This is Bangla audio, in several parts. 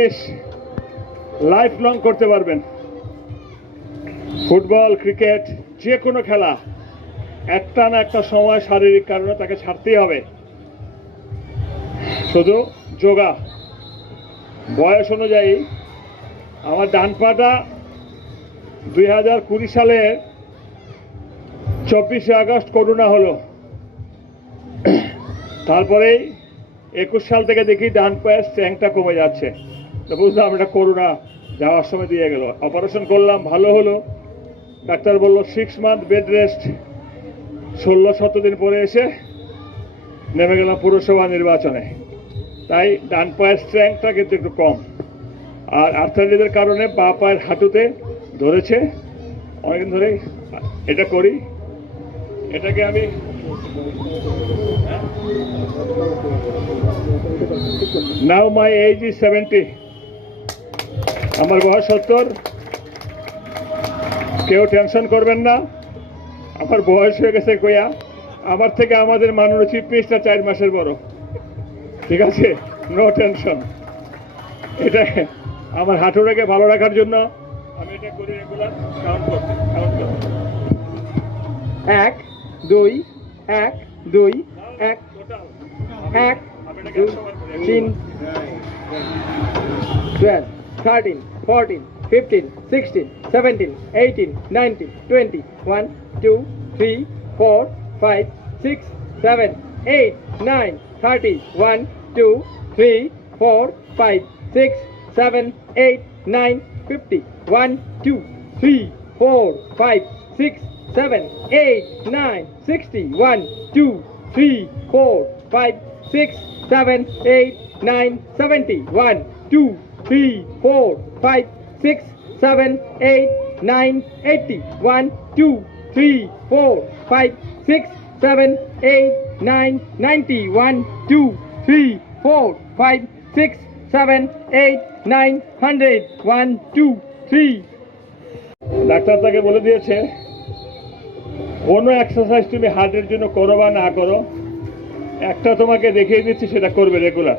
জিনিস লাইফ লং করতে পারবেন। ফুটবল ক্রিকেট যে কোনো খেলা, একটা না একটা সময় শারীরিক কারণে তাকে ছাড়তেই হবে। শুধু যোগা। বয়স অনুযায়ী আমার ডান পাটা দুই হাজার কুড়ি সালে চব্বিশে আগস্ট করোনা হলো। তারপরেই একুশ সাল থেকে দেখি ডান পায়ের স্ট্রেংটা কমে যাচ্ছে। তো বুঝলাম এটা করোনা, যাওয়ার সময় দিয়ে গেল। অপারেশন করলাম, ভালো হলো। ডাক্তার বলল সিক্স মান্থ বেড রেস্ট ষোলো সতেরো দিন পরে এসে নেমে গেলাম পুরসভা নির্বাচনে। তাই ডান পায়ের স্ট্রেংথটা কিন্তু একটু কম। আর আর্থারাইটিসের কারণে বা পায়ের হাঁটুতে ধরেছে। অনেকদিন ধরেই এটা করি। এটাকে আমি now my age is seventy আমার বয়স সত্তর কেউ টেনশন করবেন না। আমার বয়স হয়ে গেছে কইয়া আমার থেকে আমাদের মাননীয় চিফ মিনিস্টার চার মাসের বড়। ঠিক আছে? নো টেনশন এটা আমার হাঁটুটাকে ভালো রাখার জন্য আমি এটা করি রেগুলার কাউন্ট করতে কাউন্ট করতে এক দুই এক দুই এক এক দুই। তিন twelve 13, 14, 15, 16, 17, 18, 19, 20, 1, 2, 3, 4, 5, 6, 7, 8, 9, 30, 1, 2, 3, 4, 5, 6, 7, 8, 9, 50, 1, 2, 3, 4, 5, 6, 7, 8, 9, 60, 1, 2, 3, 4, 5, 6, 7, 8, 9, 70, 1, 2, three four five six seven eight nine eighty one two three four five six seven eight nine ninety one two three four five six seven eight nine hundred one two three doctor তাকে বলে দিয়েছে, কোনো এক্সারসাইজ তুমি হার্টের জন্য করো বা না করো, একটা তোমাকে দেখিয়ে দিচ্ছি সেটা করবে রেগুলার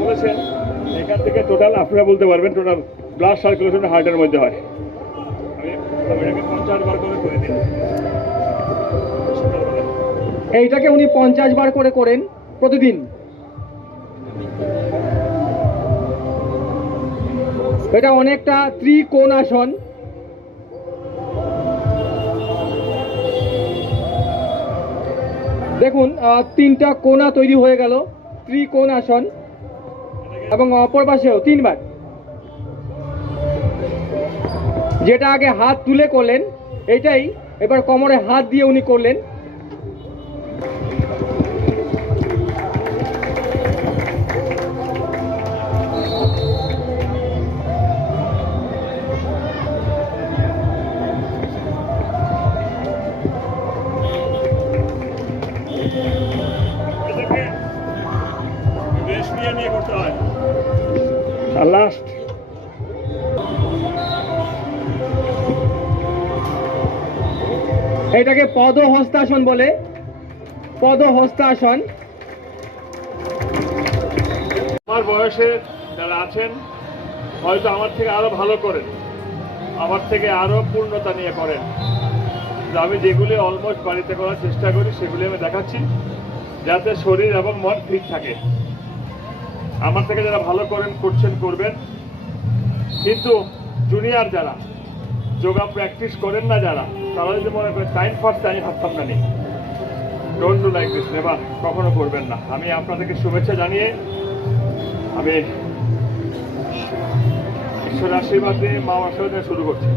বলেছেন এখান থেকে টোটাল আপনারা বলতে পারবেন টোটাল ব্লাড সার্কুলেশন হার্টের মধ্যে হয়। এটাকে এইটাকে উনি পঞ্চাশ বার করে করেন প্রতিদিন। এটা অনেকটা ত্রিকোণ আসন দেখুন তিনটা কোনা তৈরি হয়ে গেল। ত্রিকোণ আসন এবং অপর পাশেও তিনবার। যেটা আগে হাত তুলে করলেন এটাই এবার কোমরে হাত দিয়ে উনি করলেন। এটাকে পদ হস্তাসন বলে। পদ হস্তাসন আমার বয়সে যারা আছেন, হয়তো আমার থেকে আরও ভালো করেন। আমার থেকে আরও পূর্ণতা নিয়ে করেন। আমি যেগুলি অলমোস্ট বাড়িতে করার চেষ্টা করি, সেগুলি আমি দেখাচ্ছি। যাতে শরীর এবং মন ফিট থাকে। আমার থেকে যারা ভালো করেন, করছেন, করবেন। কিন্তু জুনিয়র যারা, যোগা প্র্যাকটিস করেন না যারা তারা যদি মনে করেন টাইম ফার্স্ট টাইম হাততাম না নেই ডোন্ট ডু লাইক দিস নেবার কখনো করবেন না। আমি আপনাদেরকে শুভেচ্ছা জানিয়ে আমি ঈশ্বর আশীর্বাদ মা আশীর্বাদ শুরু করছি।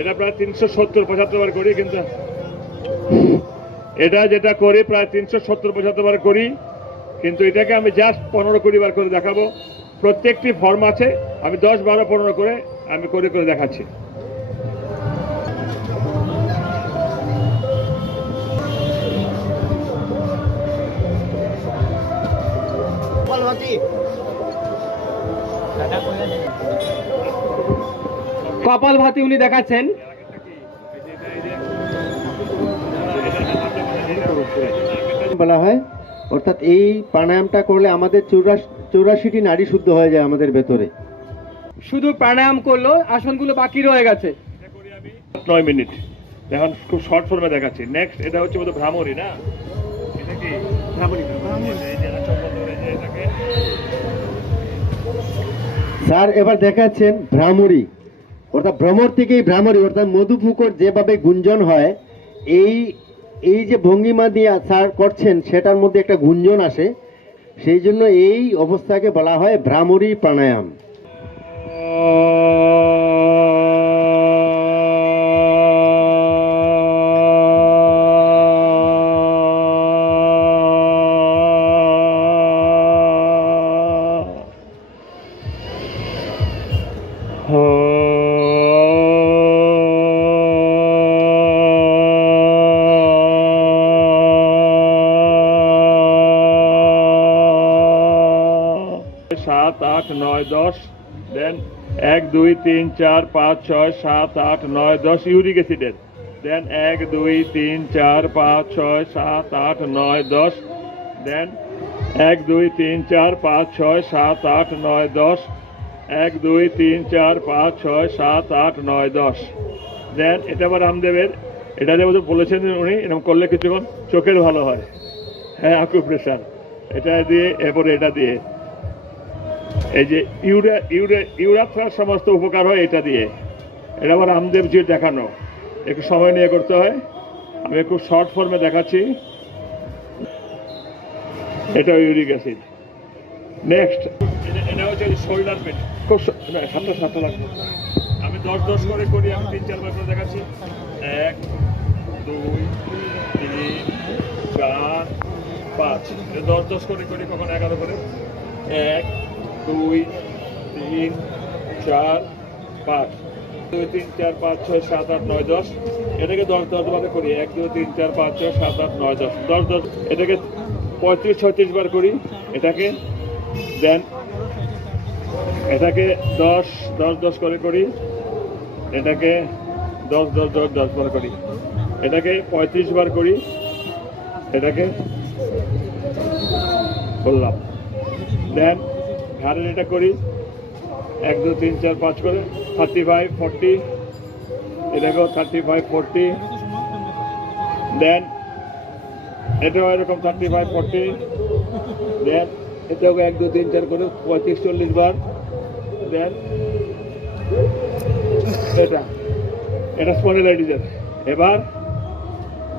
এটা প্রায় তিনশো সত্তর, পঁচাত্তর বার করি কিন্তু এটা যেটা করি প্রায় তিনশো সত্তর, পঁচাত্তর বার করি। কিন্তু এটাকে আমি জাস্ট পনেরো কুড়ি বার করে দেখাবো। প্রত্যেকটি ফর্ম আছে। আমি দশ, বারো, পনেরো করে আমি করে করে দেখাচ্ছি। কপাল ভাতি উনি দেখাচ্ছেন। বলা হয় অর্থাৎ এই প্রাণায়ামটা করলে আমাদের চৌরাশি চৌরাশিটি নারী শুদ্ধ হয়ে যায় আমাদের ভেতরে। শুধু প্রাণায়াম করল আসনগুলো বাকি রয়ে গেছে। এটা করি আমি নয় মিনিট। এখন খুব শর্ট ফর্মে দেখাচ্ছি। নেক্সট এটা হচ্ছে বোধহয় ভ্রামরি না? এটা কি? ভ্রামরি স্যার, এবার দেখাচ্ছেন ভ্রামরি। অর্থাৎ ভ্রমর থেকেই ভ্রামরি, অর্থাৎ মধুপুকর যেভাবে গুঞ্জন হয়, এই এই যে ভঙ্গিমা দিয়ে স্যার করছেন, সেটার মধ্যে একটা গুঞ্জন আসে। সেই জন্য এই অবস্থাকে বলা হয় ভ্রামরি প্রাণায়াম। আট নয়, দশ, দেন এক, দুই, তিন, চার, পাঁচ, ছয়, সাত, আট, নয়, দশ, ইউরিক অ্যাসিডের। দেন এক, দুই, তিন, চার, পাঁচ, ছয়, সাত, আট, নয়, দশ, দেন এক, দুই, তিন, চার, পাঁচ, ছয়, সাত, আট, নয়, দশ, এক, দুই, তিন, চার, পাঁচ, ছয়, সাত, আট, নয়, দশ। দেন এটা আবার রামদেবের, এটা যেমন বলেছেন উনি, এরকম করলে কিছুক্ষণ চোখের ভালো হয়। হ্যাঁ আকু প্রেশার এটা দিয়ে, এরপরে এটা দিয়ে। এই যে ইউরা ইউরা ইউরাথ্রার সমস্ত উপকার হয় এটা দিয়ে। এটা আবার রামদেবজি দেখানো। একটু সময় নিয়ে করতে হয়। আমি খুব শর্ট ফর্মে দেখাচ্ছি। এটা ইউরিক অ্যাসিড নেক্সট এটা হচ্ছে শোল্ডার পেন খুব সাতটা সাতটা লাগবে আমি দশ দশ করে করি আমি তিন চারবার করে দেখাচ্ছি। এক দুই তিন চার পাঁচ। দশ দশ করে করি কখন এগারো করে। এক দুই, তিন, চার, পাঁচ। দুই, তিন, চার, পাঁচ, ছয়, সাত, আট, নয়, দশ। এটাকে দশ দশ বারে করি। এক, দুই, তিন, চার, পাঁচ, ছয়, সাত, আট, নয়, দশ। দশ দশ। এটাকে পঁয়ত্রিশ, ছয়ত্রিশ বার করি। এটাকে দেন এটাকে দশ দশ দশ করে করি। এটাকে দশ দশ দশ দশ বার করি। এটাকে পঁয়ত্রিশ বার করি। এটাকে বললাম দেন ঘাড়ের এটা করি। এক দু তিন, চার, পাঁচ করে। থার্টি ফাইভ ফোরটি এটাকেও থার্টি ফাইভ ফোরটি দেন এটাও এরকম থার্টি ফাইভ ফোরটি দেন এটাও এক দু তিন, চার করে পঁয়ত্রিশ, চল্লিশ বার। দেন এটা। এটা স্পন্ডিলাইটিসের এবার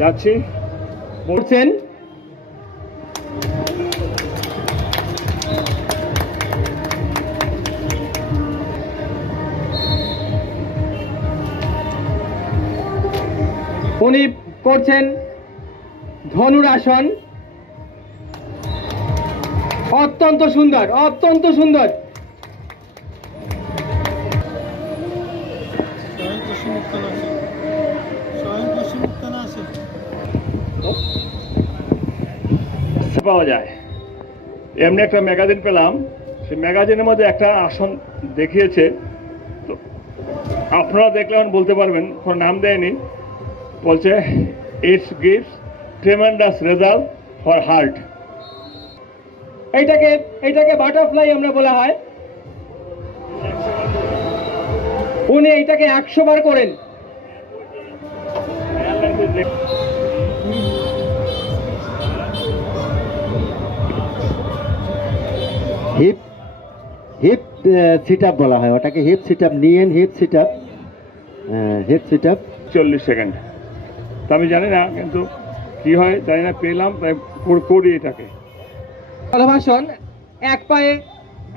যাচ্ছি। করছেন? উনি করছেন ধনুরাসন অত্যন্ত সুন্দর অত্যন্ত সুন্দর। পাওয়া যায়। এমনি একটা ম্যাগাজিন পেলাম। সেই ম্যাগাজিনের মধ্যে একটা আসন দেখিয়েছে। তো আপনারা দেখলে বলতে পারবেন, কোনো নাম দেয়নি। বলছে it's gives tremendous result for heart এইটাকে এইটাকে বাটারফ্লাই আমরা বলা হয়। উনি এইটাকে একশো বার করেন। হিপ হিপ সিট আপ বলা হয়। ওটাকে hip sit up knee hip sit up hip sit up চল্লিশ সেকেন্ড। তা আমি জানি না, কিন্তু কি হয় জানি না, পেলাম, তাই করি এটাকে পদভাষণ এক পায়ে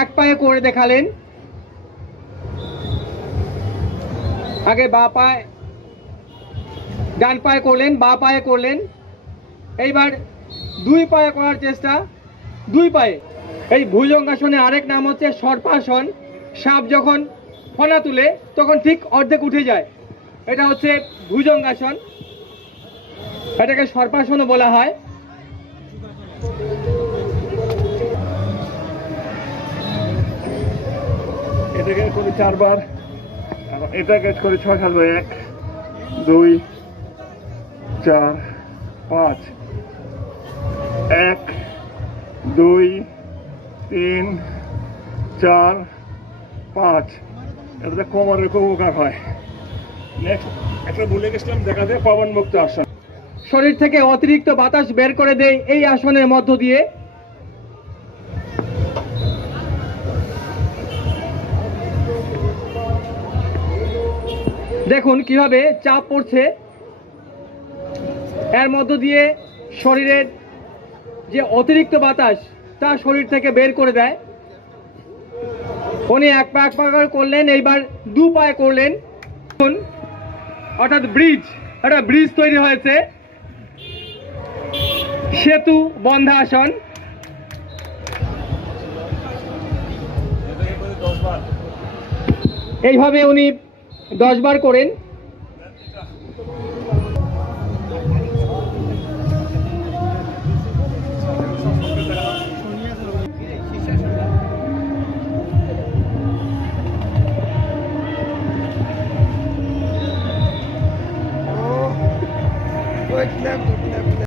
এক পায়ে করে দেখালেন। আগে বা পায়ে, ডান পায়ে করলেন, বা পায়ে করলেন। এইবার দুই পায়ে করার চেষ্টা, দুই পায়ে। এই ভুজঙ্গাসনের আরেক নাম হচ্ছে সর্পাসন। সাপ যখন ফনা তুলে, তখন ঠিক অর্ধেক উঠে যায়। এটা হচ্ছে ভুজঙ্গাসন এটাকে সর্পাসনও বলা হয়। এটাকে করি চারবার। এখন এটাকে করি ছয় সাতবার এক, দুই, চার, পাঁচ। এক, দুই, তিন, চার, পাঁচ। এটাতে কোমরের উপকার হয়। নেক্সট একটা ভুলে গেছিলাম দেখাতে পবন মুক্ত আসন শরীর থেকে অতিরিক্ত বাতাস বের করে দেয় এই আসনের মধ্য দিয়ে। দেখুন কীভাবে চাপ পড়ছে। এর মধ্য দিয়ে শরীরের যে অতিরিক্ত বাতাস, তা শরীর থেকে বের করে দেয়। উনি এক পা এক পা করে করলেন, এইবার দু পায়ে করলেন। অর্থাৎ ব্রিজ, একটা ব্রিজ তৈরি হয়েছে। সেতু বন্ধাসন এইভাবে উনি দশবার করেন।